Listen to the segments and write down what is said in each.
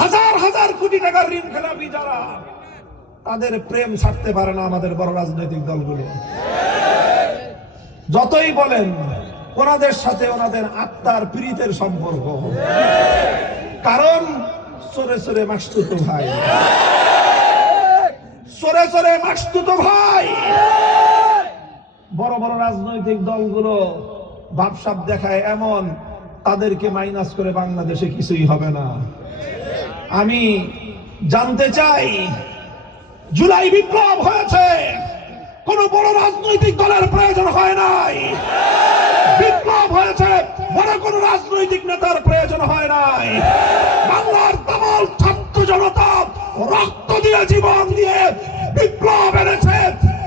হাজার হাজার কোটি টাকার ঋণ খেলাপি যারা, তাদের প্রেম ছাড়তে পারে না আমাদের বড় রাজনৈতিক দলগুলো। যতই বলেন ওনাদের সাথে ওনাদের আত্মার প্রীতের সম্পর্ক, কারণ সরে সরে মাসতুতো ভাই, সরে সরে মাসতুতো ভাই। বড় বড় রাজনৈতিক দলগুলো ভাবসাব দেখায় এমন, তাদেরকে মাইনাস করে বাংলাদেশে কিছুই হবে না। আমি জানতে চাই, জুলাই বিপ্লব হয়েছে, কোন বড় রাজনৈতিক দলের প্রয়োজন হয় নাই। বিপ্লব হয়েছে, বড় কোন রাজনৈতিক নেতার প্রয়োজন হয় নাই। বাংলার তামাম ছাত্র জনতা রক্ত দিয়ে, জীবন দিয়ে বিপ্লব এনেছে।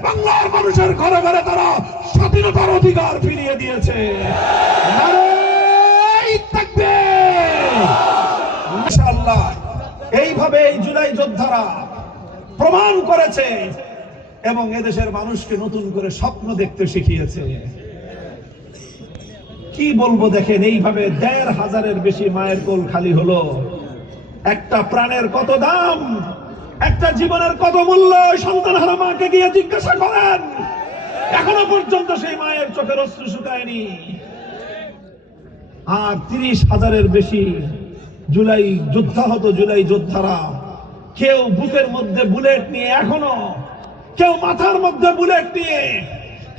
বাংলার মানুষের ঘরে ঘরে তারা স্বাধীনতার অধিকার ফিরিয়ে দিয়েছে। নারে তাকবীর! ইনশাআল্লাহ এইভাবে এই জুলাই যোদ্ধারা প্রমাণ করেছে এবং এদেশের মানুষকে নতুন করে স্বপ্ন দেখতে শিখিয়েছে। কি বলবো দেখেন, এইভাবে ১৫০০-এর বেশি মায়ের কোল খালি হলো। একটা প্রাণের কত দাম, একটা জীবনের কত মূল্য, সন্তানহারা মাকে গিয়ে জিজ্ঞাসা করেন। এখনো পর্যন্ত সেই মায়ের চোখের অশ্রু শুকায়নি। আর ৩০,০০০-এর বেশি জুলাই যোদ্ধা হতো, জুলাই যোদ্ধারা কেউ বুকের মধ্যে বুলেট নিয়ে এখনো, কেউ মাথার মধ্যে বুলেট নিয়ে,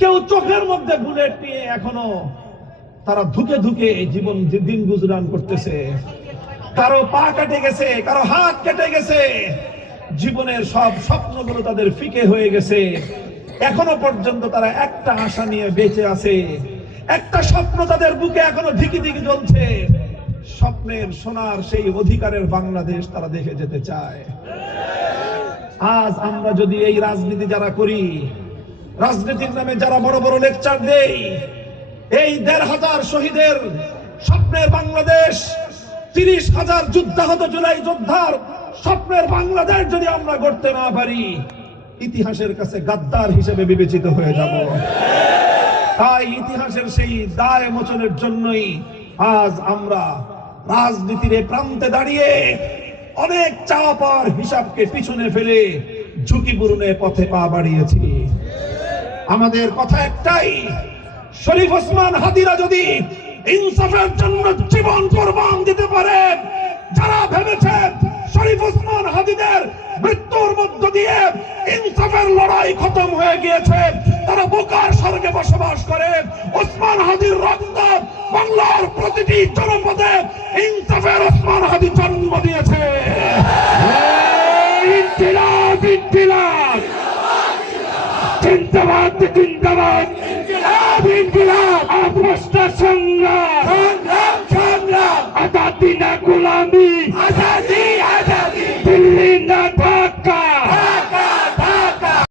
কেউ চোখের মধ্যে বুলেট নিয়ে এখনো তারা ধুকে ধুকে জীবন দিন গুজরান করতেছে। কারো পা কেটে গেছে, কারো হাত কেটে গেছে, জীবনের সব স্বপ্নগুলো তাদের ফিকে হয়ে গেছে। এখনো পর্যন্ত তারা একটা আশা নিয়ে বেঁচে আছে, একটা স্বপ্ন তাদের বুকে এখনো ধিকি ধিকি জ্বলছে। স্বপ্নের সোনার সেই অধিকারের বাংলাদেশ তারা দেখে যেতে চায়। আজ আমরা যদি এই রাজনীতি যারা করি, রাজনীতির নামে যারা বড় বড় লেকচার দেই, এই ১৫০০ শহীদের স্বপ্নের বাংলাদেশ, ৩০,০০০ যুদ্ধাহত জুলাই যোদ্ধার স্বপ্নের বাংলাদেশ যদি আমরা গড়তে না পারি, ইতিহাসের কাছে গাদ্দার হিসেবে বিবেচিত হয়ে যাব। তাই ইতিহাসের সেই দায় মোচনের জন্যই আজ আমরা রাজনীতির প্রান্তে দাঁড়িয়ে অনেক চাওয়া পাওয়ার হিসাবকে পিছনে ফেলে ঝুঁকিপূর্ণ পথে পা বাড়িয়েছি। আমাদের কথা একটাই, শরীফ ওসমান হাদিরা যদি ইনসাফের জন্য জীবন কোরবান দিতে পারে, যারা ভেবেছে শরীফ ওসমান হাদিদের মৃত্যুর মধ্য দিয়ে ইনসাফের লড়াই খতম হয়ে গিয়েছে, তারা বোকার স্বর্গে বসবাস করে। ওসমান হাদির রক্ত বাংলার প্রতিটি জনপদে ইনসাফের ওসমান হাদি জন্ম দিয়েছে। ইনকিলাব ইনকিলাব জিন্দাবাদ জিন্দাবাদ ইনকিলাব ইনকিলাব অস্পষ্ট সংগ্রাম সংগ্রাম সংগ্রাম আজাদি না গোলামি